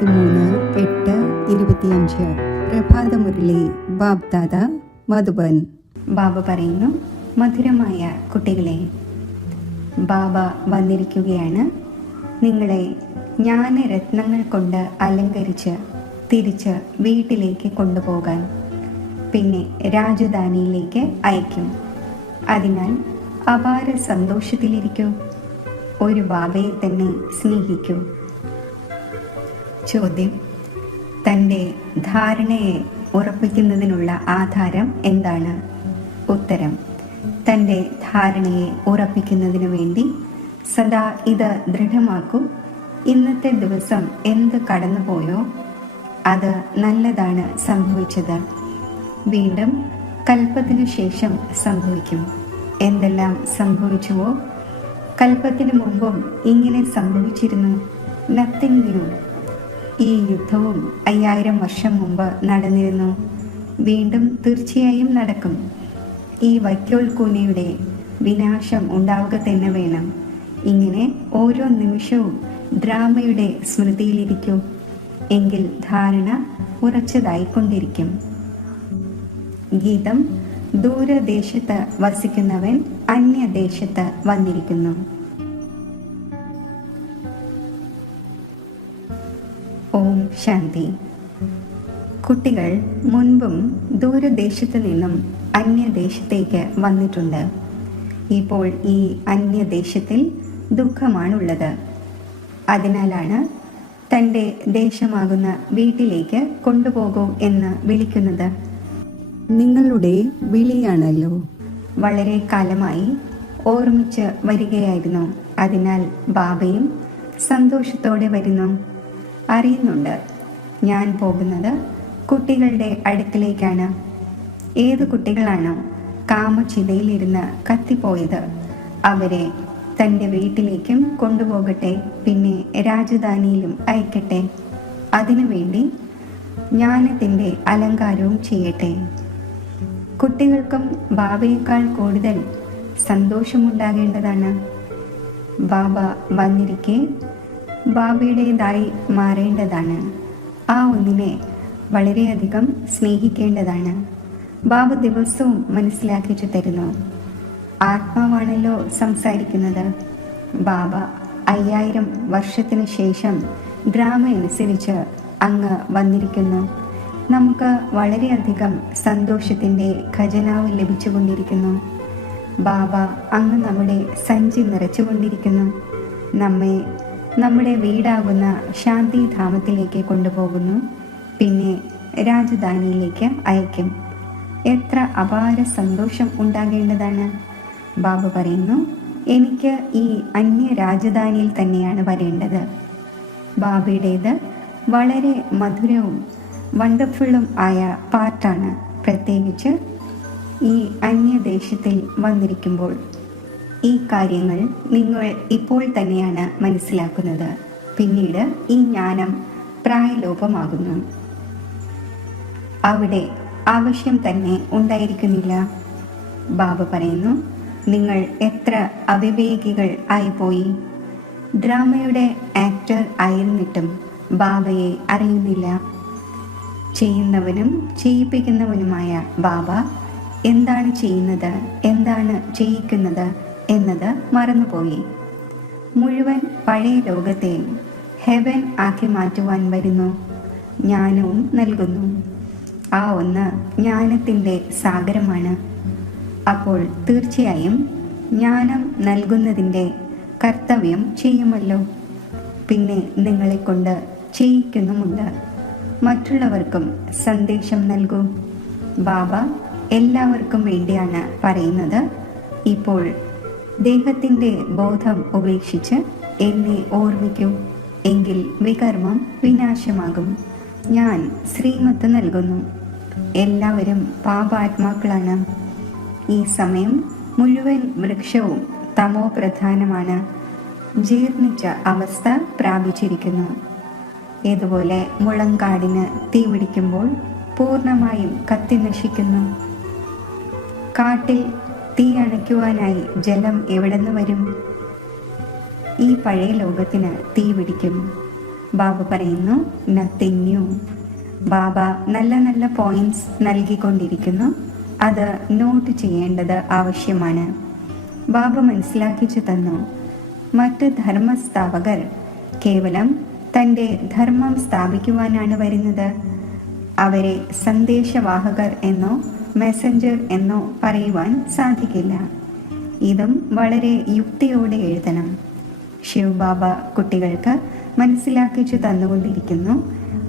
2023-8-25 പ്രഭാതമുരളി ബാബ്ദാദ മധുബൻ. ബാബ പറയുന്നു, മധുരമായ കുട്ടികളെ, ബാബ വന്നിരിക്കുകയാണ് നിങ്ങളെ ജ്ഞാനരത്നങ്ങൾ കൊണ്ട് അലങ്കരിച്ച് തിരിച്ച് വീട്ടിലേക്ക് കൊണ്ടുപോകാൻ, പിന്നെ രാജധാനിയിലേക്ക് അയക്കും. അതിനാൽ അപാര സന്തോഷത്തിലിരിക്കൂ. ഒരു ബാബയെ തന്നെ സ്നേഹിക്കൂ. ചോദ്യം: തൻ്റെ ധാരണയെ ഉറപ്പിക്കുന്നതിനുള്ള ആധാരം എന്താണ്? ഉത്തരം: തൻ്റെ ധാരണയെ ഉറപ്പിക്കുന്നതിനു വേണ്ടി സദാ ഇത് ദൃഢമാക്കൂ. ഇന്നത്തെ ദിവസം എന്ത് കടന്നുപോയോ അത് നല്ലതാണ് സംഭവിച്ചത്. വീണ്ടും കൽപ്പത്തിനു ശേഷം സംഭവിക്കും. എന്തെല്ലാം സംഭവിച്ചുവോ കൽപ്പത്തിനു മുമ്പും ഇങ്ങനെ സംഭവിച്ചിരുന്നു. Nothing new. ഈ യുദ്ധവും 5000 വർഷം മുമ്പ് നടന്നിരുന്നു. വീണ്ടും തീർച്ചയായും നടക്കും. ഈ വൈക്കോൽ കൂനയുടെ വിനാശം ഉണ്ടാവുക തന്നെ വേണം. ഇങ്ങനെ ഓരോ നിമിഷവും ഡ്രാമയുടെ സ്മൃതിയിലിരിക്കൂ. എങ്കിൽ ധാരണ ഉറച്ചതായിക്കൊണ്ടിരിക്കും. ഗീതം: ദൂരദേശത്ത് വസിക്കുന്നവൻ അന്യദേശത്ത് വന്നിരിക്കുന്നു. ഓം ശാന്തി. കുട്ടികൾ മുൻപും ദൂരദേശത്ത് നിന്നും അന്യദേശത്തേക്ക് വന്നിട്ടുണ്ട്. ഇപ്പോൾ ഈ അന്യദേശത്തിൽ ദുഃഖമാണുള്ളത്. അതിനാലാണ് തൻ്റെ ദേശമാകുന്ന വീട്ടിലേക്ക് കൊണ്ടുപോകൂ എന്ന് വിളിക്കുന്നത്. നിങ്ങളുടെ വിളിയാണല്ലോ. വളരെ കാലമായി ഓർമ്മിച്ച് വരികയായിരുന്നു. അതിനാൽ ബാബയും സന്തോഷത്തോടെ വരുന്നു. അറിയുന്നുണ്ട്, ഞാൻ പോകുന്നത് കുട്ടികളുടെ അടുക്കലേക്കാണ്. ഏത് കുട്ടികളാണോ കാമചിതയിലിരുന്ന് കത്തിപ്പോയത് അവരെ തൻ്റെ വീട്ടിലേക്കും കൊണ്ടുപോകട്ടെ, പിന്നെ രാജധാനിയിലും അയക്കട്ടെ. അതിനുവേണ്ടി ജ്ഞാനത്തിൻ്റെ അലങ്കാരവും ചെയ്യട്ടെ. കുട്ടികൾക്കും ബാബയേക്കാൾ കൂടുതൽ സന്തോഷമുണ്ടാകേണ്ടതാണ്. ബാബ വന്നിരിക്കെ ബാബയുടേതായി മാറേണ്ടതാണ്. ആ ഒന്നിനെ വളരെയധികം സ്നേഹിക്കേണ്ടതാണ്. ബാബ ദിവസവും മനസ്സിലാക്കിച്ചു തരുന്നു. ആത്മാവാണല്ലോ സംസാരിക്കുന്നത്. ബാബ 5000 വർഷത്തിനു ശേഷം ഡ്രാമ അനുസരിച്ച് അങ്ങ് വന്നിരിക്കുന്നു. നമുക്ക് വളരെയധികം സന്തോഷത്തിൻ്റെ ഖജനാവ് ലഭിച്ചുകൊണ്ടിരിക്കുന്നു. ബാബ അങ്ങ് നമ്മുടെ സഞ്ചി നിറച്ചുകൊണ്ടിരിക്കുന്നു. നമ്മെ നമ്മുടെ വീടാകുന്ന ശാന്തിധാമത്തിലേക്ക് കൊണ്ടുപോകുന്നു. പിന്നെ രാജധാനിയിലേക്ക് അയക്കും. എത്ര അപാര സന്തോഷം ഉണ്ടാകേണ്ടതാണ്. ബാബ പറയുന്നു, എനിക്ക് ഈ അന്യ രാജധാനിയിൽ തന്നെയാണ് വരേണ്ടത്. ബാബയുടേത് വളരെ മധുരവും വണ്ടർഫുള്ളും ആയ പാർട്ടാണ്. പ്രത്യേകിച്ച് ഈ അന്യദേശത്തിൽ വന്നിരിക്കുമ്പോൾ ഈ കാര്യങ്ങൾ നിങ്ങൾ ഇപ്പോൾ തന്നെയാണ് മനസ്സിലാക്കുന്നത്. പിന്നീട് ഈ ജ്ഞാനം പ്രായലോപമാകുന്നു. അവിടെ ആവശ്യം തന്നെ ഉണ്ടായിരിക്കുന്നില്ല. ബാബ പറയുന്നു, നിങ്ങൾ എത്ര അവിവേകികൾ ആയിപ്പോയി. ഡ്രാമയുടെ ആക്ടർ ആയിരുന്നിട്ടും ബാബയെ അറിയുന്നില്ല. ചെയ്യുന്നവനും ചെയ്യിപ്പിക്കുന്നവനുമായ ബാബ എന്താണ് ചെയ്യുന്നത്, എന്താണ് ചെയ്യിക്കുന്നത് എന്നത് മറന്നുപോയി. മുഴുവൻ പഴയ ലോകത്തെയും ഹെവൻ ആക്കി മാറ്റുവാൻ വരുന്നു. ജ്ഞാനവും നൽകുന്നു. ആ ഒന്ന് ജ്ഞാനത്തിൻ്റെ സാഗരമാണ്. അപ്പോൾ തീർച്ചയായും ജ്ഞാനം നൽകുന്നതിൻ്റെ കർത്തവ്യം ചെയ്യുമല്ലോ. പിന്നെ നിങ്ങളെക്കൊണ്ട് ചെയ്യിക്കുന്നുമുണ്ട്. മറ്റുള്ളവർക്കും സന്ദേശം നൽകൂ. ബാബ എല്ലാവർക്കും വേണ്ടിയാണ് പറയുന്നത്. ഇപ്പോൾ ദേഹത്തിൻ്റെ ബോധം ഉപേക്ഷിച്ച് എന്നെ ഓർമ്മിക്കൂ. എങ്കിൽ വികർമ്മം വിനാശമാകും. ഞാൻ ശ്രീമത്ത് നൽകുന്നു. എല്ലാവരും പാപാത്മാക്കളാണ്. ഈ സമയം മുഴുവൻ വൃക്ഷവും തമോ പ്രധാനമാണ്. ജീർണിച്ച അവസ്ഥ പ്രാപിച്ചിരിക്കുന്നു. ഇതുപോലെ മുളങ്കാടിന് തീ പിടിക്കുമ്പോൾ പൂർണ്ണമായും കത്തി നശിക്കുന്നു. കാട്ടിൽ തീ അണയ്ക്കുവാനായി ജലം എവിടെ നിന്ന് വരും? ഈ പഴയ ലോകത്തിന് തീ പിടിക്കും. ബാബ പറയുന്നു നത്തിങ് ന്യൂ. ബാബ നല്ല നല്ല പോയിന്റ്സ് നൽകിക്കൊണ്ടിരിക്കുന്നു. അത് നോട്ട് ചെയ്യേണ്ടത് ആവശ്യമാണ്. ബാബ മനസ്സിലാക്കിച്ചു തന്നു, മറ്റ് ധർമ്മസ്ഥാപകർ കേവലം തൻ്റെ ധർമ്മം സ്ഥാപിക്കുവാനാണ് വരുന്നത്. അവരെ സന്ദേശവാഹകർ എന്നോ മെസ്സഞ്ചർ എന്നോ പറയുവാൻ സാധിക്കില്ല. ഇതും വളരെ യുക്തിയോടെ എഴുതണം. ശിവ് ബാബ കുട്ടികൾക്ക് മനസ്സിലാക്കിച്ചു തന്നുകൊണ്ടിരിക്കുന്നു,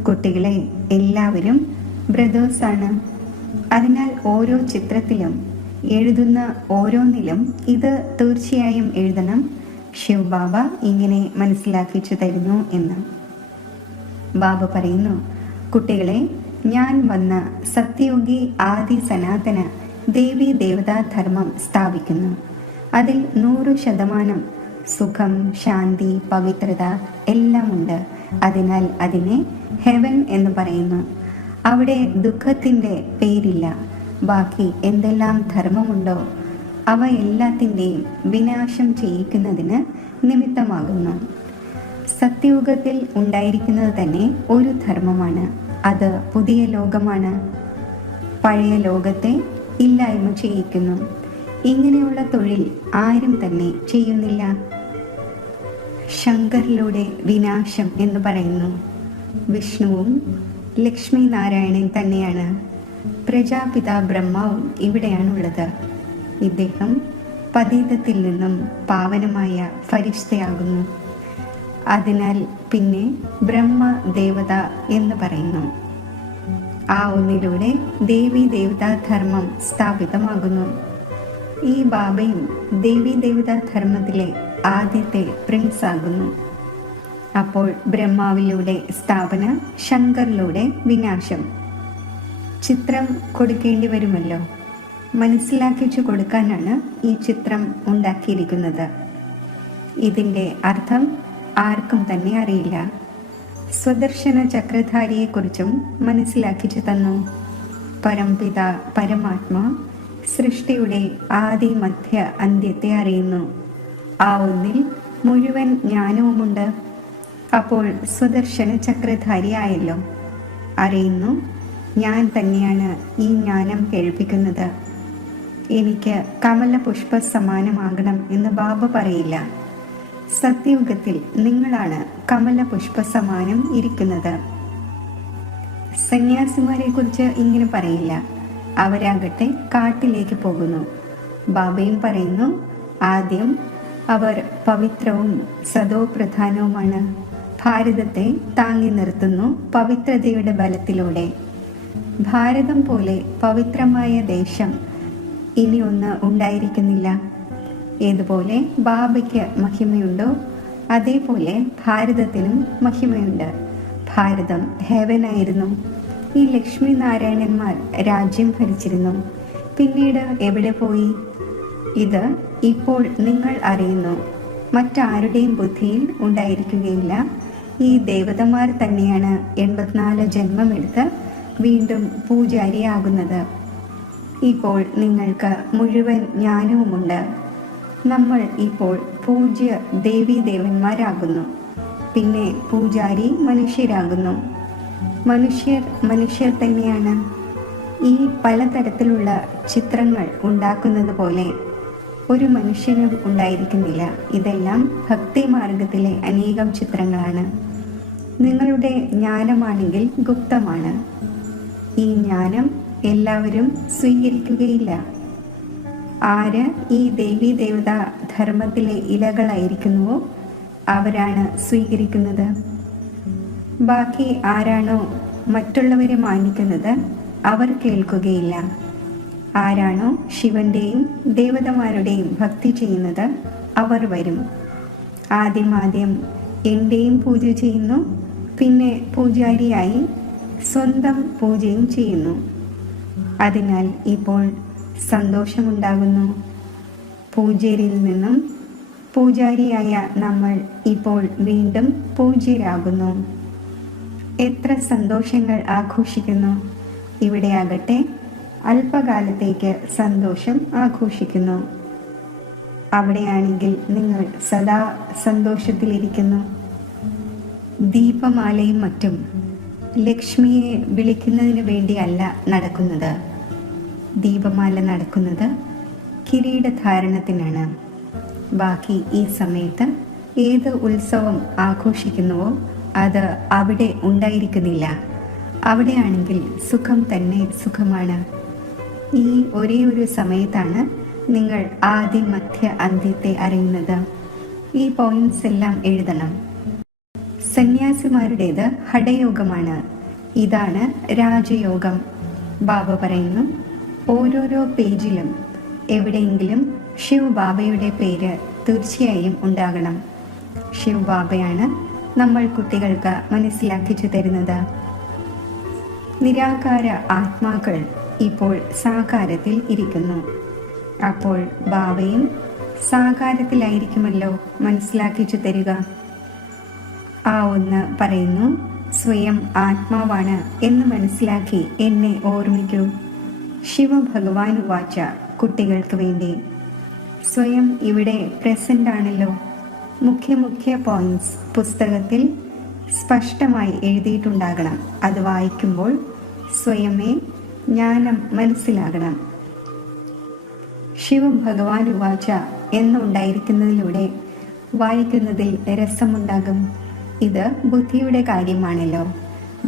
കുട്ടികളെ എല്ലാവരും ബ്രദേഴ്സാണ്. അതിനാൽ ഓരോ ചിത്രത്തിലും എഴുതുന്ന ഓരോന്നിലും ഇത് തീർച്ചയായും എഴുതണം. ശിവ് ബാബ ഇങ്ങനെ മനസ്സിലാക്കിച്ചു തരുന്നു എന്ന്. ബാബ പറയുന്നു, കുട്ടികളെ, ഞാൻ വന്ന സത്യയോഗി ആദി സനാതന ദേവി ദേവതാ ധർമ്മം സ്ഥാപിക്കുന്നു. അതിൽ 100% സുഖം, ശാന്തി, പവിത്രത എല്ലാമുണ്ട്. അതിനാൽ അതിനെ ഹെവൻ എന്ന് പറയുന്നു. അവിടെ ദുഃഖത്തിൻ്റെ പേരില്ല. ബാക്കി എന്തെല്ലാം ധർമ്മമുണ്ടോ അവ എല്ലാത്തിൻ്റെയും വിനാശം ചെയ്യിക്കുന്നതിന് നിമിത്തമാകുന്നു. സത്യയുഗത്തിൽ ഉണ്ടായിരിക്കുന്നത് തന്നെ ഒരു ധർമ്മമാണ്. അത് പുതിയ ലോകമാണ്. പഴയ ലോകത്തെ ഇല്ലായ്മ ചെയ്യിക്കുന്നു. ഇങ്ങനെയുള്ള തൊഴിൽ ആരും തന്നെ ചെയ്യുന്നില്ല. ശങ്കറിലൂടെ വിനാശം എന്ന് പറയുന്നു. വിഷ്ണുവും ലക്ഷ്മി നാരായണൻ തന്നെയാണ്. പ്രജാപിത ബ്രഹ്മാവും ഇവിടെയാണുള്ളത്. ഇദ്ദേഹം പതീതത്തിൽ നിന്നും പാവനമായ ഫരിഷ്തയാകുന്നു. അതിനാൽ പിന്നെ ബ്രഹ്മ ദേവത എന്ന് പറയുന്നു. ആ ഒന്നിലൂടെ ദേവി ദേവതാ ധർമ്മം സ്ഥാപിതമാകുന്നു. ഈ ബാബയും ദേവി ദേവതാ ധർമ്മത്തിലെ ആദ്യത്തെ പ്രിൻസ് ആകുന്നു. അപ്പോൾ ബ്രഹ്മാവിലൂടെ സ്ഥാപന, ശങ്കറിലൂടെ വിനാശം. ചിത്രം കൊടുക്കേണ്ടി വരുമല്ലോ. മനസ്സിലാക്കിച്ചു കൊടുക്കാനാണ് ഈ ചിത്രം ഉണ്ടാക്കിയിരിക്കുന്നത്. ഇതിൻ്റെ അർത്ഥം ആർക്കും തന്നെ അറിയില്ല. സ്വദർശന ചക്രധാരിയെക്കുറിച്ചും മനസ്സിലാക്കിച്ചു തന്നു. പരംപിത പരമാത്മാ സൃഷ്ടിയുടെ ആദി മധ്യ അന്ത്യത്തെ അറിയുന്നു. ആ ഒന്നിൽ മുഴുവൻ ജ്ഞാനവുമുണ്ട്. അപ്പോൾ സ്വദർശന ചക്രധാരി ആയല്ലോ. അറിയുന്നു, ഞാൻ തന്നെയാണ് ഈ ജ്ഞാനം കേൾപ്പിക്കുന്നത്. എനിക്ക് കമലപുഷ്പ സമാനമാകണം എന്ന് ബാബ പറയില്ല. സത്യയുഗത്തിൽ നിങ്ങളാണ് കമലപുഷ്പ സമാനം ഇരിക്കുന്നത്. സന്യാസിമാരെ കുറിച്ച് ഇങ്ങനെ പറയില്ല. അവരാകട്ടെ കാട്ടിലേക്ക് പോകുന്നു. ബാബയും പറയുന്നു, ആദ്യം അവർ പവിത്രവും സദോപ്രധാനവുമാണ്. ഭാരതത്തെ താങ്ങി നിർത്തുന്നു പവിത്രതയുടെ ബലത്തിലൂടെ. ഭാരതം പോലെ പവിത്രമായ ദേശം ഇനിയൊന്ന് ഉണ്ടായിരിക്കുന്നില്ല. ഏതുപോലെ ബാബയ്ക്ക് മഹിമയുണ്ടോ അതേപോലെ ഭാരതത്തിനും മഹിമയുണ്ട്. ഭാരതം ഹെവനായിരുന്നു. ഈ ലക്ഷ്മി നാരായണന്മാർ രാജ്യം ഭരിച്ചിരുന്നു. പിന്നീട് എവിടെ പോയി? ഇത് ഇപ്പോൾ നിങ്ങൾ അറിയുന്നു. മറ്റാരുടെയും ബുദ്ധിയിൽ ഉണ്ടായിരിക്കുകയില്ല. ഈ ദേവതമാർ തന്നെയാണ് 84 ജന്മമെടുത്ത് വീണ്ടും പൂജാരിയാകുന്നത്. ഇപ്പോൾ നിങ്ങൾക്ക് മുഴുവൻ ജ്ഞാനവുമുണ്ട്. നമ്മൾ ഇപ്പോൾ പൂജ്യ ദേവീദേവന്മാരാകുന്നു. പിന്നെ പൂജാരി മനുഷ്യരാകുന്നു. മനുഷ്യർ തന്നെയാണ്. ഈ പലതരത്തിലുള്ള ചിത്രങ്ങൾ ഉണ്ടാക്കുന്നത് പോലെ ഒരു മനുഷ്യനും ഉണ്ടായിരിക്കുന്നില്ല. ഇതെല്ലാം ഭക്തി മാർഗത്തിലെ അനേകം ചിത്രങ്ങളാണ്. നിങ്ങളുടെ ജ്ഞാനമാണെങ്കിൽ ഗുപ്തമാണ്. ഈ ജ്ഞാനം എല്ലാവരും സ്വീകരിക്കുകയില്ല. ആര് ഈ ദേവീ ദേവതാ ധർമ്മത്തിലെ ഇലകളായിരിക്കുന്നുവോ അവരാണ് സ്വീകരിക്കുന്നത്. ബാക്കി ആരാണോ മറ്റുള്ളവരെ മാനിക്കുന്നത് അവർ കേൾക്കുകയില്ല. ആരാണോ ശിവന്റെയും ദേവതമാരുടെയും ഭക്തി ചെയ്യുന്നത് അവർ വരും. ആദ്യം എൻ്റെയും പൂജ ചെയ്യുന്നു. പിന്നെ പൂജാരിയായി സ്വന്തം പൂജയും ചെയ്യുന്നു. അതിനാൽ ഇപ്പോൾ സന്തോഷമുണ്ടാകുന്നു. പൂജ്യരിൽ നിന്നും പൂജാരിയായ നമ്മൾ ഇപ്പോൾ വീണ്ടും പൂജ്യരാകുന്നു. എത്ര സന്തോഷങ്ങൾ ആഘോഷിക്കുന്നു. ഇവിടെയാകട്ടെ അല്പകാലത്തേക്ക് സന്തോഷം ആഘോഷിക്കുന്നു. അവിടെയാണെങ്കിൽ നിങ്ങൾ സദാ സന്തോഷത്തിലിരിക്കുന്നു. ദീപമാലയും മറ്റും ലക്ഷ്മിയെ വിളിക്കുന്നതിന് വേണ്ടിയല്ല നടക്കുന്നത്. ദീപമാല നടക്കുന്നത് കിരീടധാരണത്തിനാണ്. ബാക്കി ഈ സമയത്ത് ഏത് ഉത്സവം ആഘോഷിക്കുന്നുവോ അത് അവിടെ ഉണ്ടായിരിക്കുന്നില്ല. അവിടെയാണെങ്കിൽ സുഖം തന്നെ സുഖമാണ്. ഈ ഒരേ ഒരു സമയത്താണ് നിങ്ങൾ ആദ്യ മധ്യ അന്ത്യത്തെ അറിയുന്നത്. ഈ പോയിന്റ്സ് എല്ലാം എഴുതണം. സന്യാസിമാരുടേത് ഹഠയോഗമാണ്. ഇതാണ് രാജയോഗം. ബാബ പറയുന്നു, ഓരോരോ പേജിലും എവിടെയെങ്കിലും ശിവ് ബാബയുടെ പേര് തീർച്ചയായും ഉണ്ടാകണം. ശിവ് ബാബയാണ് നമ്മൾ കുട്ടികൾക്ക് മനസ്സിലാക്കിച്ചു തരുന്നത്. നിരാകാര ആത്മാക്കൾ ഇപ്പോൾ സാകാരത്തിൽ ഇരിക്കുന്നു. അപ്പോൾ ബാബയും സാകാരത്തിലായിരിക്കുമല്ലോ മനസ്സിലാക്കിച്ചു തരിക. ആ ഒന്ന് പറയുന്നു, സ്വയം ആത്മാവാണ് എന്ന് മനസ്സിലാക്കി എന്നെ ഓർമ്മിക്കൂ. ശിവഭഗവാൻ വാച്ച കുട്ടികൾക്ക് വേണ്ടി സ്വയം ഇവിടെ പ്രസന്റ് ആണല്ലോ. മുഖ്യ പോയിന്റ്സ് പുസ്തകത്തിൽ സ്പഷ്ടമായി എഴുതിയിട്ടുണ്ടാകണം. അത് വായിക്കുമ്പോൾ സ്വയമേ ജ്ഞാനം മനസ്സിലാകണം. ശിവഭഗവാൻ വാച്ച എന്നുണ്ടായിരിക്കുന്നതിലൂടെ വായിക്കുന്നതിൽ രസമുണ്ടാകും. ഇത് ബുദ്ധിയുടെ കാര്യമാണല്ലോ.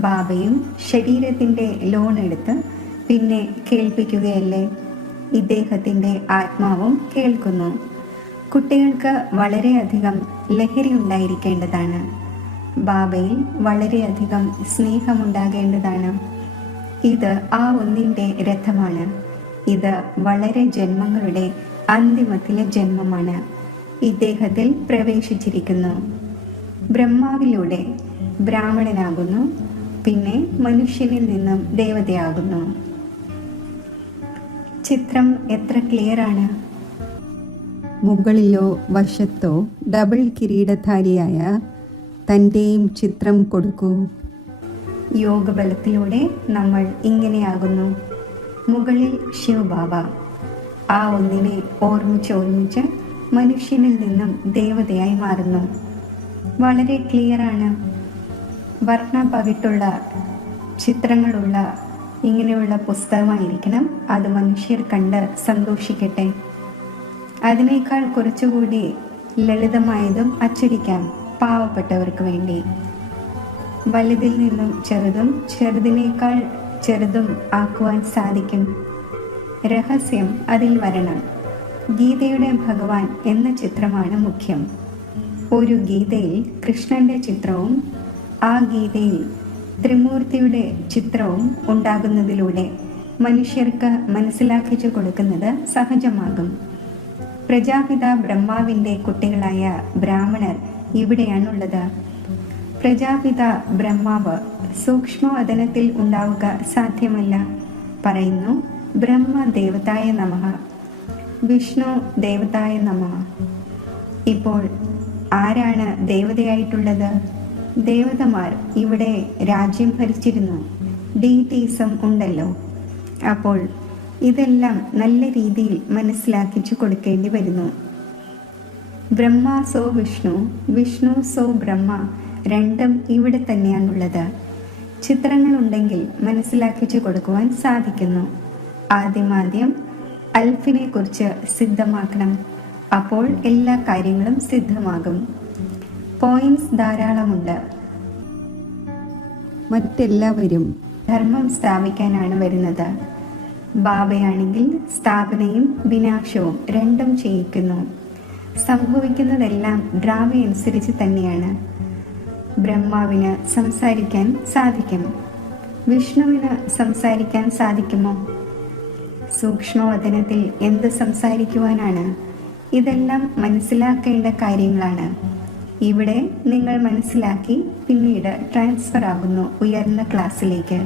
ബാബയും ശരീരത്തിൻ്റെ ലോൺ എടുത്ത് പിന്നെ കേൾപ്പിക്കുകയല്ലേ. ഇദ്ദേഹത്തിൻ്റെ ആത്മാവും കേൾക്കുന്നു. കുട്ടികൾക്ക് വളരെയധികം ലഹരി ഉണ്ടായിരിക്കേണ്ടതാണ്. ബാബയിൽ വളരെയധികം സ്നേഹമുണ്ടാകേണ്ടതാണ്. ഇത് ആ ഒന്നിൻ്റെ രഥമാണ്. ഇത് വളരെ ജന്മങ്ങളുടെ അന്തിമത്തിലെ ജന്മമാണ്. ഇദ്ദേഹത്തിൽ പ്രവേശിച്ചിരിക്കുന്നു. ബ്രഹ്മാവിലൂടെ ബ്രാഹ്മണനാകുന്നു, പിന്നെ മനുഷ്യനിൽ നിന്നും ദേവതയാകുന്നു. ചിത്രം എത്ര ക്ലിയർ ആണ്. മുകളിലോ വശത്തോ ഡബിൾ കിരീടധാരിയായ തൻ്റെയും ചിത്രം കൊടുക്കൂ. യോഗബലത്തിലൂടെ നമ്മൾ ഇങ്ങനെയാകുന്നു. മുകളിൽ ശിവബാബ. ആ ഒന്നിനെ ഓർമ്മിച്ച് മനുഷ്യനിൽ നിന്നും ദേവതയായി മാറുന്നു. വളരെ ക്ലിയറാണ്. വർണ്ണ പകിട്ടുള്ള ചിത്രങ്ങളുള്ള ഇങ്ങനെയുള്ള പുസ്തകമായിരിക്കണം. അത് മനുഷ്യർ കണ്ട് സന്തോഷിക്കട്ടെ. അതിനേക്കാൾ കുറച്ചുകൂടി ലളിതമായതും അച്ചടിക്കാം പാവപ്പെട്ടവർക്ക് വേണ്ടി. വലുതിൽ നിന്നും ചെറുതും ചെറുതിനേക്കാൾ ചെറുതും ആക്കുവാൻ സാധിക്കും. രഹസ്യം അതിൽ വരണം. ഗീതയുടെ ഭഗവാൻ എന്ന ചിത്രമാണ് മുഖ്യം. ഒരു ഗീതയിൽ കൃഷ്ണന്റെ ചിത്രവും ആ ഗീതയിൽ ത്രിമൂർത്തിയുടെ ചിത്രവും ഉണ്ടാകുന്നതിലൂടെ മനുഷ്യർക്ക് മനസ്സിലാക്കിച്ചു കൊടുക്കുന്നത് സഹജമാകും. പ്രജാപിത ബ്രഹ്മാവിൻ്റെ കുട്ടികളായ ബ്രാഹ്മണർ ഇവിടെയാണുള്ളത്. പ്രജാപിത ബ്രഹ്മാവ് സൂക്ഷ്മവദനത്തിൽ ഉണ്ടാവുക സാധ്യമല്ല. പറയുന്നു, ബ്രഹ്മ ദേവതായ നമഃ, വിഷ്ണു ദേവതായ നമഃ. ഇപ്പോൾ ആരാണ് ദേവതയായിട്ടുള്ളത്? ദേവതമാർ ഇവിടെ രാജ്യം ഭരിച്ചിരുന്നു. ഡീറ്റീസം ഉണ്ടല്ലോ. അപ്പോൾ ഇതെല്ലാം നല്ല രീതിയിൽ മനസ്സിലാക്കിച്ചു കൊടുക്കേണ്ടി വരുന്നു. ബ്രഹ്മ സോ വിഷ്ണു, വിഷ്ണു സോ ബ്രഹ്മ, രണ്ടും ഇവിടെ തന്നെയാണുള്ളത്. ചിത്രങ്ങളുണ്ടെങ്കിൽ മനസ്സിലാക്കിച്ചു കൊടുക്കുവാൻ സാധിക്കുന്നു. ആദ്യം അൽഫിനെ കുറിച്ച് സിദ്ധമാക്കണം. അപ്പോൾ എല്ലാ കാര്യങ്ങളും സിദ്ധമാകും. പോയിന്റ്സ് ധാരാളമുണ്ട്. മറ്റെല്ലാവരും ധർമ്മം സ്ഥാപിക്കാനാണ് വരുന്നത്. ബാബയാണെങ്കിൽ സ്ഥാപനയും വിനാശവും രണ്ടും ചെയ്യിക്കുന്നു. സംഭവിക്കുന്നതെല്ലാം ഡ്രാമയനുസരിച്ച് തന്നെയാണ്. ബ്രഹ്മാവിന് സംസാരിക്കാൻ സാധിക്കും. വിഷ്ണുവിന് സംസാരിക്കാൻ സാധിക്കുമോ? സൂക്ഷ്മവദനത്തിൽ എന്ത് സംസാരിക്കുവാനാണ്? ഇതെല്ലാം മനസ്സിലാക്കേണ്ട കാര്യങ്ങളാണ്. ഇവിടെ നിങ്ങൾ മനസ്സിലാക്കി പിന്നീട് ട്രാൻസ്ഫർ ആകുന്നു ഉയർന്ന ക്ലാസ്സിലേക്ക്.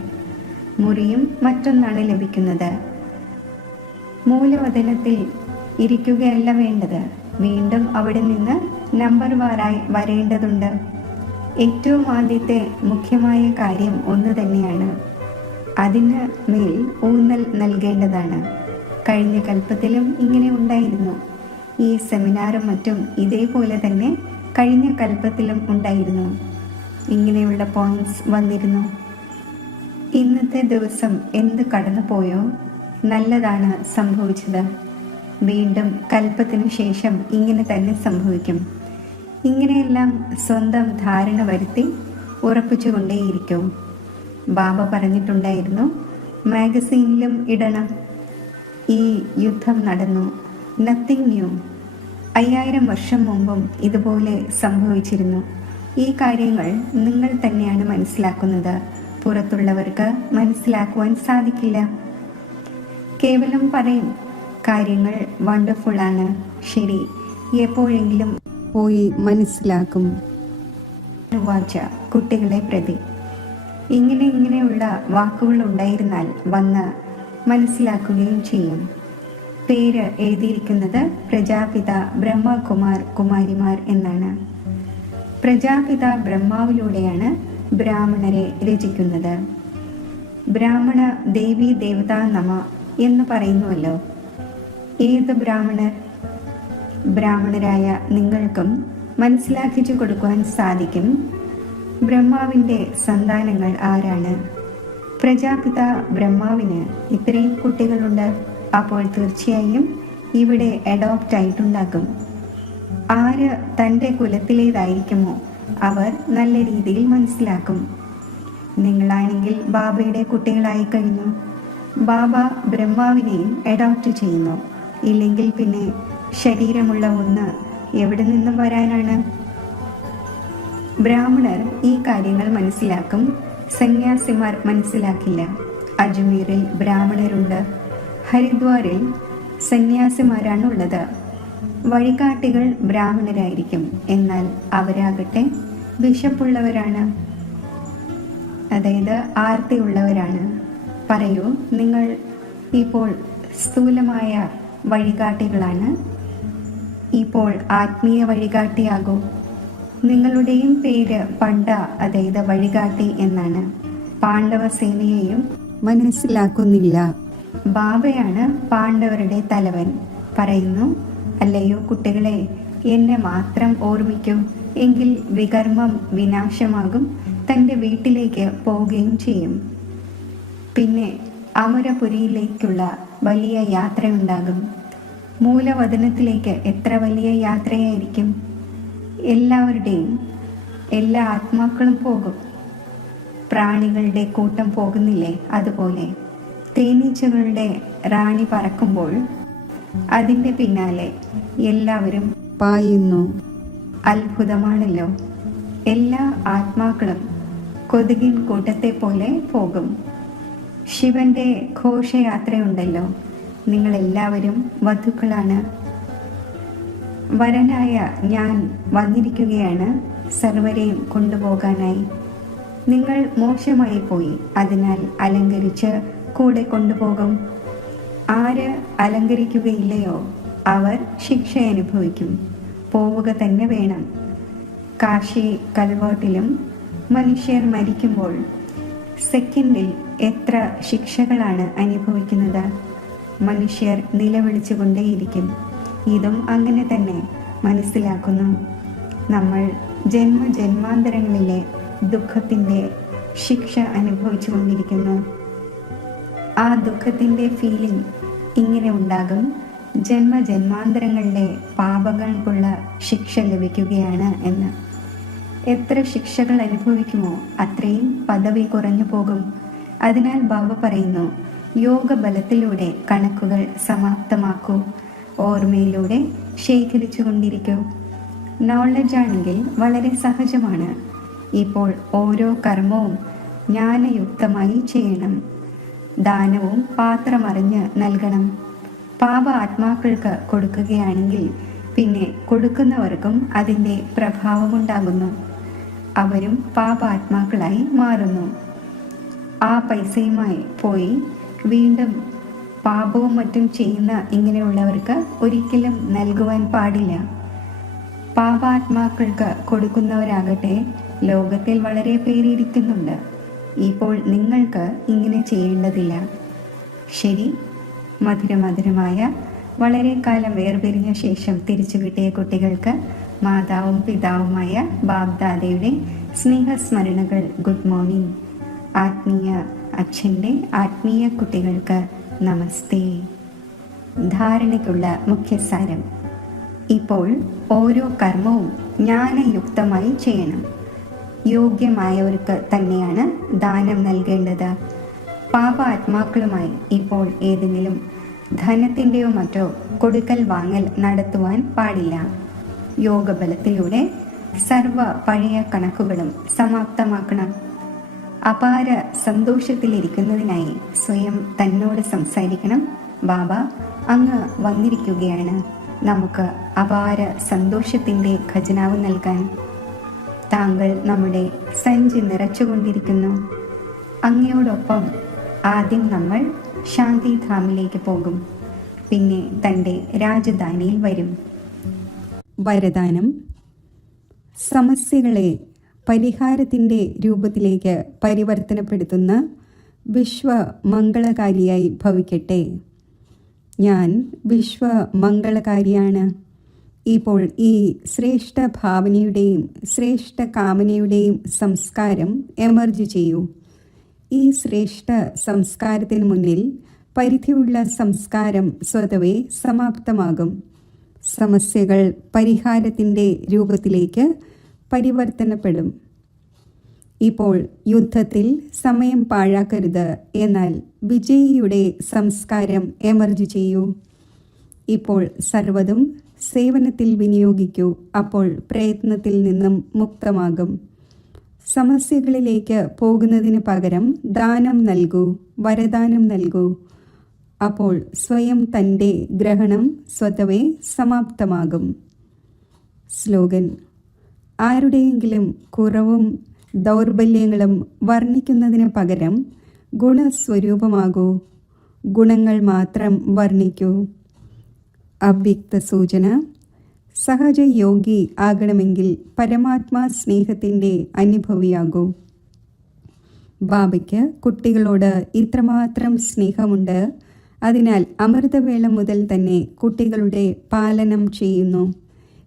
മുറിയും മറ്റൊന്നാണ് ലഭിക്കുന്നത്. മൂലവദനത്തിൽ ഇരിക്കുകയല്ല വേണ്ടത്. വീണ്ടും അവിടെ നിന്ന് നമ്പർ വാറായി വരേണ്ടതുണ്ട്. ഏറ്റവും ആദ്യത്തെ മുഖ്യമായ കാര്യം ഒന്ന് തന്നെയാണ്. അതിന് മേൽ ഊന്നൽ നൽകേണ്ടതാണ്. കഴിഞ്ഞ കൽപ്പത്തിലും ഇങ്ങനെ ഉണ്ടായിരുന്നു. ഈ സെമിനാറും മറ്റും ഇതേപോലെ തന്നെ കഴിഞ്ഞ കൽപ്പത്തിലും ഉണ്ടായിരുന്നു. ഇങ്ങനെയുള്ള പോയിന്റ്സ് വന്നിരുന്നു. ഇന്നത്തെ ദിവസം എന്ത് കടന്നുപോയോ നല്ലതാണ് സംഭവിച്ചത്. വീണ്ടും കൽപ്പത്തിനു ശേഷം ഇങ്ങനെ തന്നെ സംഭവിക്കും. ഇങ്ങനെയെല്ലാം സ്വന്തം ധാരണ വരുത്തി ഉറപ്പിച്ചുകൊണ്ടേയിരിക്കൂ. ബാബ പറഞ്ഞിട്ടുണ്ടായിരുന്നു, മാഗസീനിലും ഇടണം. ഈ യുദ്ധം നടന്നു. Nothing new. 5000 വർഷം മുമ്പും ഇതുപോലെ സംഭവിച്ചിരുന്നു. ഈ കാര്യങ്ങൾ നിങ്ങൾ തന്നെയാണ് മനസ്സിലാക്കുന്നത്. പുറത്തുള്ളവർക്ക് മനസ്സിലാക്കുവാൻ സാധിക്കില്ല. കേവലം പറയും, കാര്യങ്ങൾ വണ്ടർഫുള്ളാണ്. ശരി, എപ്പോഴെങ്കിലും പോയി മനസ്സിലാക്കും. വാച കുട്ടികളെ പ്രതി ഇങ്ങനെയുള്ള വാക്കുകൾ ഉണ്ടായിരുന്നാൽ വന്ന് മനസ്സിലാക്കുകയും ചെയ്യും. പേര് എഴുതിയിരിക്കുന്നത് പ്രജാപിത ബ്രഹ്മകുമാർ കുമാരിമാർ എന്നാണ്. പ്രജാപിത ബ്രഹ്മാവിലൂടെയാണ് ബ്രാഹ്മണരെ രചിക്കുന്നത്. ബ്രാഹ്മണ ദേവി ദേവതാ നമ എന്ന് പറയുന്നുവല്ലോ. ഏത് ബ്രാഹ്മണർ? ബ്രാഹ്മണരായ നിങ്ങൾക്കും മനസ്സിലാക്കിച്ചു കൊടുക്കുവാൻ സാധിക്കും. ബ്രഹ്മാവിൻ്റെ സന്താനങ്ങൾ ആരാണ്? പ്രജാപിത ബ്രഹ്മാവിന് ഇത്രയും കുട്ടികളുണ്ട്. അപ്പോൾ തീർച്ചയായും ഇവിടെ അഡോപ്റ്റ് ആയിട്ടുണ്ടാകും. ആര് തൻ്റെ കുലത്തിലേതായിരിക്കുമോ അവർ നല്ല രീതിയിൽ മനസ്സിലാക്കും. നിങ്ങളാണെങ്കിൽ ബാബയുടെ കുട്ടികളായി കഴിഞ്ഞു. ബാബ ബ്രഹ്മാവിനെയും അഡോപ്റ്റ് ചെയ്യുന്നു. ഇല്ലെങ്കിൽ പിന്നെ ശരീരമുള്ള ഒന്ന് എവിടെ നിന്നും വരാനാണ്? ബ്രാഹ്മണർ ഈ കാര്യങ്ങൾ മനസ്സിലാക്കും. സന്യാസിമാർ മനസ്സിലാക്കില്ല. അജ്മീറിൽ ബ്രാഹ്മണരുണ്ട്. ഹരിദ്വാറിൽ സന്യാസിമാരാണുള്ളത്. വഴികാട്ടികൾ ബ്രാഹ്മണരായിരിക്കും. എന്നാൽ അവരാകട്ടെ വിശപ്പുള്ളവരാണ്, അതായത് ആർത്തിയുള്ളവരാണ്. പറയൂ, നിങ്ങൾ ഇപ്പോൾ സ്ഥൂലമായ വഴികാട്ടികളാണ്. ഇപ്പോൾ ആത്മീയ വഴികാട്ടിയാകൂ. നിങ്ങളുടെയും പേര് പണ്ഡ, അതായത് വഴികാട്ടി എന്നാണ്. പാണ്ഡവ സേനയെയും മനസ്സിലാക്കുന്നില്ല. ബാബയാണ് പാണ്ഡവരുടെ തലവൻ. പറയുന്നു, അല്ലയോ കുട്ടികളെ, എന്നെ മാത്രം ഓർമ്മിക്കൂ, എങ്കിൽ വികർമ്മം വിനാശമാകും. തൻ്റെ വീട്ടിലേക്ക് പോവുകയും ചെയ്യും. പിന്നെ അമരപുരിയിലേക്കുള്ള വലിയ യാത്രയുണ്ടാകും. മൂലവതനത്തിലേക്ക് എത്ര വലിയ യാത്രയായിരിക്കും. എല്ലാവരുടെയും എല്ലാ ആത്മാക്കളും പോകും. പ്രാണികളുടെ കൂട്ടം പോകുന്നില്ലേ, അതുപോലെ തേനീച്ചകളുടെ റാണി പറക്കുമ്പോൾ അതിൻ്റെ പിന്നാലെ എല്ലാവരും പായുന്നു. അത്ഭുതമാണല്ലോ. എല്ലാ ആത്മാക്കളും കൊതുകിൻ കൂട്ടത്തെ പോലെ പോകും. ശിവന്റെ ഘോഷയാത്രയുണ്ടല്ലോ. നിങ്ങളെല്ലാവരും വധുക്കളാണ്. വരനായ ഞാൻ വന്നിരിക്കുകയാണ് സർവരെയും കൊണ്ടുപോകാനായി. നിങ്ങൾ മോശമായി പോയി, അതിനാൽ അലങ്കരിച്ച് കൂടെ കൊണ്ടുപോകും. ആര് അലങ്കരിക്കുകയില്ലയോ അവർ ശിക്ഷ അനുഭവിക്കും. പോവുക തന്നെ വേണം. കാശി കൽവേട്ടിലും മനുഷ്യർ മരിക്കുമ്പോൾ സെക്കൻഡിൽ എത്ര ശിക്ഷകളാണ് അനുഭവിക്കുന്നത്. മനുഷ്യർ നിലവിളിച്ചുകൊണ്ടേയിരിക്കും. ഇതും അങ്ങനെ തന്നെ മനസ്സിലാക്കുന്നു. നമ്മൾ ജന്മജന്മാന്തരങ്ങളിലെ ദുഃഖത്തിൻ്റെ ശിക്ഷ അനുഭവിച്ചു കൊണ്ടിരിക്കുന്നു. ആ ദുഃഖത്തിൻ്റെ ഫീലിംഗ് ഇങ്ങനെ ഉണ്ടാകും. ജന്മജന്മാന്തരങ്ങളിലെ പാപങ്ങൾക്കുള്ള ശിക്ഷ ലഭിക്കുകയാണ് എന്ന്. എത്ര ശിക്ഷകൾ അനുഭവിക്കുമോ അത്രയും പദവി കുറഞ്ഞു പോകും. അതിനാൽ ബാബ പറയുന്നു, യോഗബലത്തിലൂടെ കണക്കുകൾ സമാപ്തമാക്കൂ. ഓർമ്മയിലൂടെ ശേഖരിച്ചു കൊണ്ടിരിക്കൂ. നോളജ് ആണെങ്കിൽ വളരെ സഹജമാണ്. ഇപ്പോൾ ഓരോ കർമ്മവും ജ്ഞാനയുക്തമായി ചെയ്യണം. ദാനവും പാത്രമറിഞ്ഞ് നൽകണം. പാപ ആത്മാക്കൾക്ക് കൊടുക്കുകയാണെങ്കിൽ പിന്നെ കൊടുക്കുന്നവർക്കും അതിൻ്റെ പ്രഭാവമുണ്ടാകുന്നു. അവരും പാപാത്മാക്കളായി മാറുന്നു. ആ പൈസയുമായി പോയി വീണ്ടും പാപവും മറ്റും ചെയ്യുന്ന ഇങ്ങനെയുള്ളവർക്ക് ഒരിക്കലും നൽകുവാൻ പാടില്ല. പാപാത്മാക്കൾക്ക് കൊടുക്കുന്നവരാകട്ടെ ലോകത്തിൽ വളരെ പേരിരിക്കുന്നുണ്ട്. ഇപ്പോൾ നിങ്ങൾക്ക് ഇങ്ങനെ ചെയ്യേണ്ടതില്ല. ശരി, മധുരമധുരമായ വളരെ കാലം വേർപിരിഞ്ഞ ശേഷം തിരിച്ചു കിട്ടിയ കുട്ടികൾക്ക് മാതാവും പിതാവുമായ ബാബ്ദാദയുടെ സ്നേഹസ്മരണകൾ. Good morning. ആത്മീയ അച്ഛൻ്റെ ആത്മീയ കുട്ടികൾക്ക് നമസ്തേ. ധാരണയ്ക്കുള്ള മുഖ്യസാരം. ഇപ്പോൾ ഓരോ കർമ്മവും ജ്ഞാനയുക്തമായി ചെയ്യണം. യോഗ്യമായവർക്ക് തന്നെയാണ് ദാനം നൽകേണ്ടത്. പാപാത്മാക്കളുമായി ഇപ്പോൾ ഏതെങ്കിലും ധനത്തിൻ്റെയോ മറ്റോ കൊടുക്കൽ വാങ്ങൽ നടത്തുവാൻ പാടില്ല. യോഗബലത്തിലൂടെ സർവ പഴയ കണക്കുകളും സമാപ്തമാക്കണം. അപാര സന്തോഷത്തിലിരിക്കുന്നതിനായി സ്വയം തന്നോട് സംസാരിക്കണം. ബാബ അങ്ങ് വന്നിരിക്കുകയാണ് നമുക്ക് അപാര സന്തോഷത്തിൻ്റെ ഖജനാവ് നൽകാൻ. താങ്കൾ നമ്മുടെ സഞ്ചി നിറച്ചുകൊണ്ടിരിക്കുന്നു. അങ്ങയോടൊപ്പം ആദ്യം നമ്മൾ ശാന്തിധാമിലേക്ക് പോകും, പിന്നെ തൻ്റെ രാജധാനിയിൽ വരും. വരദാനം. സമസ്യകളെ പരിഹാരത്തിൻ്റെ രൂപത്തിലേക്ക് പരിവർത്തനപ്പെടുത്തുന്ന വിശ്വമംഗളകാരിയായി ഭവിക്കട്ടെ. ഞാൻ വിശ്വമംഗളകാരിയാണ്. ഇപ്പോൾ ഈ ശ്രേഷ്ഠ ഭാവനയുടെയും ശ്രേഷ്ഠ കാമനയുടെയും സംസ്കാരം എമർജ് ചെയ്യൂ. ഈ ശ്രേഷ്ഠ സംസ്കാരത്തിന് മുന്നിൽ പരിധിയുള്ള സംസ്കാരം സ്വതവേ സമാപ്തമാകും. സമസ്യകൾ പരിഹാരത്തിൻ്റെ രൂപത്തിലേക്ക് പരിവർത്തനപ്പെടും. ഇപ്പോൾ യുദ്ധത്തിൽ സമയം പാഴാക്കരുത്, എന്നാൽ വിജയിയുടെ സംസ്കാരം എമർജ് ചെയ്യൂ. ഇപ്പോൾ സർവ്വതും സേവനത്തിൽ വിനിയോഗിക്കൂ. അപ്പോൾ പ്രയത്നത്തിൽ നിന്നും മുക്തമാകും. സമസ്യകളിലേക്ക് പോകുന്നതിന് പകരം ദാനം നൽകൂ, വരദാനം നൽകൂ. അപ്പോൾ സ്വയം തൻ്റെ ഗ്രഹണം സ്വതവേ സമാപ്തമാകും. സ്ലോഗൻ. ആരുടെയെങ്കിലും കുറവും ദൗർബല്യങ്ങളും വർണ്ണിക്കുന്നതിന് പകരം ഗുണസ്വരൂപമാകൂ. ഗുണങ്ങൾ മാത്രം വർണ്ണിക്കൂ. അവ്യക്ത സൂചന. സഹജയോഗി ആകണമെങ്കിൽ പരമാത്മാ സ്നേഹത്തിൻ്റെ അനുഭവിയാകൂ. ബാബയ്ക്ക് കുട്ടികളോട് ഇത്രമാത്രം സ്നേഹമുണ്ട്. അതിനാൽ അമൃതവേള മുതൽ തന്നെ കുട്ടികളുടെ പാലനം ചെയ്യുന്നു.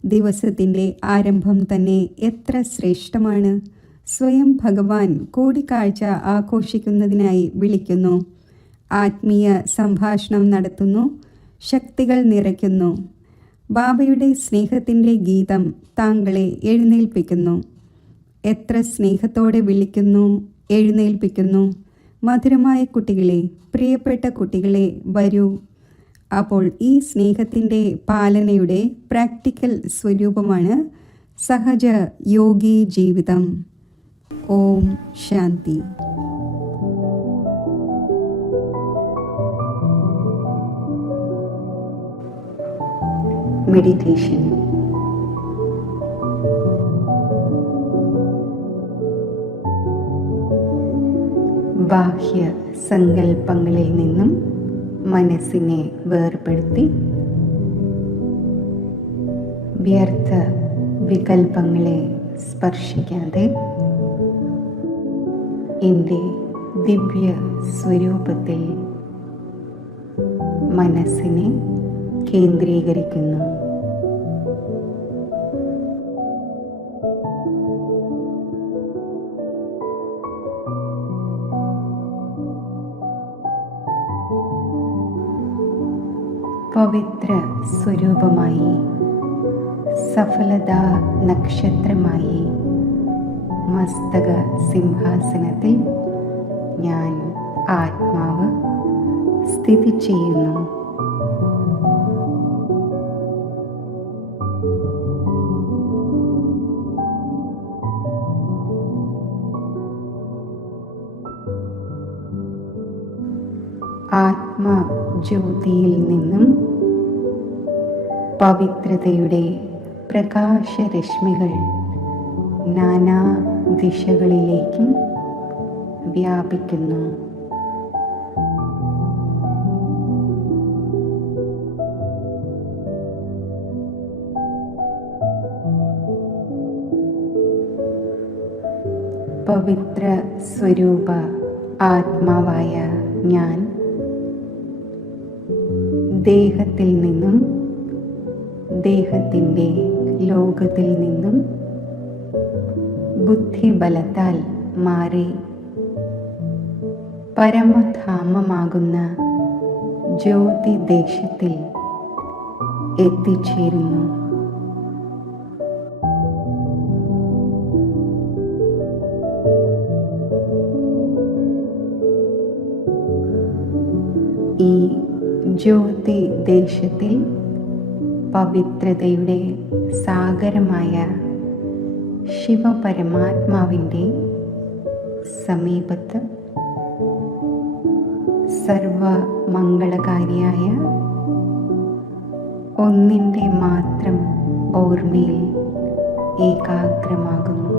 ദിവസത്തിൻ്റെ ആരംഭം തന്നെ എത്ര ശ്രേഷ്ഠമാണ്. സ്വയം ഭഗവാൻ കൂടിക്കാഴ്ച ആഘോഷിക്കുന്നതിനായി വിളിക്കുന്നു. ആത്മീയ സംഭാഷണം നടത്തുന്നു. ശക്തികൾ നിറയ്ക്കുന്നു. ബാബയുടെ സ്നേഹത്തിൻ്റെ ഗീതം താങ്കളെ എഴുന്നേൽപ്പിക്കുന്നു. എത്ര സ്നേഹത്തോടെ വിളിക്കുന്നു, എഴുന്നേൽപ്പിക്കുന്നു. മധുരമായ കുട്ടികളെ, പ്രിയപ്പെട്ട കുട്ടികളെ, വരൂ. അപ്പോൾ ഈ സ്നേഹത്തിൻ്റെ പാലനയുടെ പ്രാക്ടിക്കൽ സ്വരൂപമാണ് സഹജ യോഗി ജീവിതം. ഓം ശാന്തി. മെഡിറ്റേഷൻ. ബാഹ്യ സങ്കല്പങ്ങളിൽ നിന്നും മനസ്സിനെ വേർപെടുത്തി വ്യർത്ഥ വികൽപ്പങ്ങളെ സ്പർശിക്കാതെ എൻ്റെ ദിവ്യ സ്വരൂപത്തിൽ മനസ്സിനെ കേന്ദ്രീകരിക്കുന്നു. പവിത്ര സ്വരൂപമായി, സഫലതാ നക്ഷത്രമായി മസ്തക സിംഹാസനത്തിൽ ഞാൻ ആത്മാവ് സ്ഥിതി ചെയ്യുന്നു. ആത്മജ്യോതിയിൽ നിന്നും പവിത്രതയുടെ പ്രകാശരശ്മികൾ നാനാ ദിശകളിലേക്കും വ്യാപിക്കുന്നു. പവിത്ര സ്വരൂപ ആത്മാവായ ഞാൻ ദേഹത്തിൽ നിന്നും ദേഹത്തിൻ്റെ ലോകത്തിൽ നിന്നും ബുദ്ധിബലത്താൽ മാറി പരമധാമമാകുന്ന ജ്യോതിദേശത്തിൽ എത്തിച്ചേരുന്നു. ഈ ജ്യോതിദേശത്തിൽ പവിത്രതയുടെ സാഗരമായ ശിവപരമാത്മാവിൻ്റെ സമീപത്ത് സർവമംഗളകാരിയായ ഒന്നിൻ്റെ മാത്രം ഓർമ്മയിൽ ഏകാഗ്രമാകുന്നു.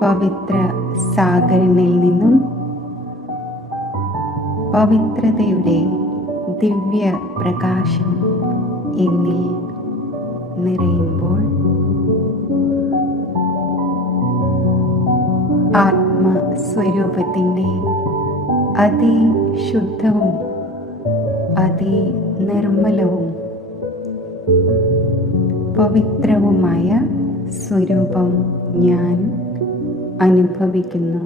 പവിത്ര സാഗരനിൽ നിന്നും പവിത്രതയുടെ ദിവ്യ പ്രകാശം എന്നിൽ നിറയുമ്പോൾ ആത്മസ്വരൂപത്തിൻ്റെ അതിശുദ്ധവും അതിനിർമ്മലവും പവിത്രവുമായ സ്വരൂപം ഞാൻ അനുഭവിക്കുന്നു.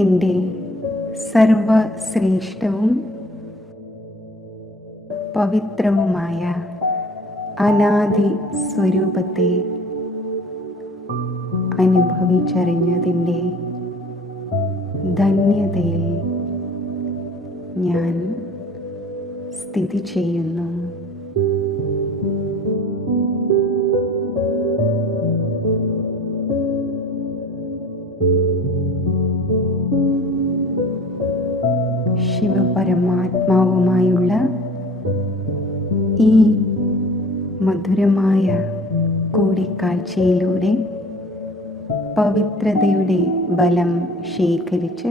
എൻ്റെ സർവശ്രേഷ്ഠവും പവിത്രവുമായ അനാദി സ്വരൂപത്തെ അനുഭവിച്ചറിഞ്ഞതിൻ്റെ ധന്യതയിൽ ഞാൻ സ്ഥിതി ചെയ്യുന്നു. ശിവപരമാത്മാവുമായുള്ള ഈ മധുരമായ കൂടിക്കാഴ്ചയിലൂടെ പവിത്രതയുടെ ബലം ശേഖരിച്ച്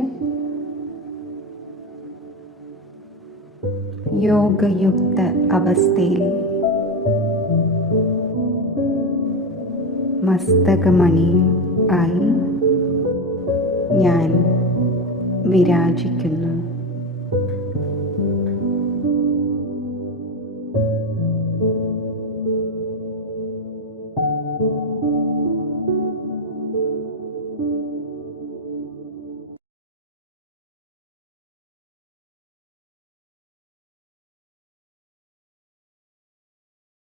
യോഗയുക്ത അവസ്ഥയിൽ മസ്തകമണി ആയി ഞാൻ വിരാജിക്കുന്നു.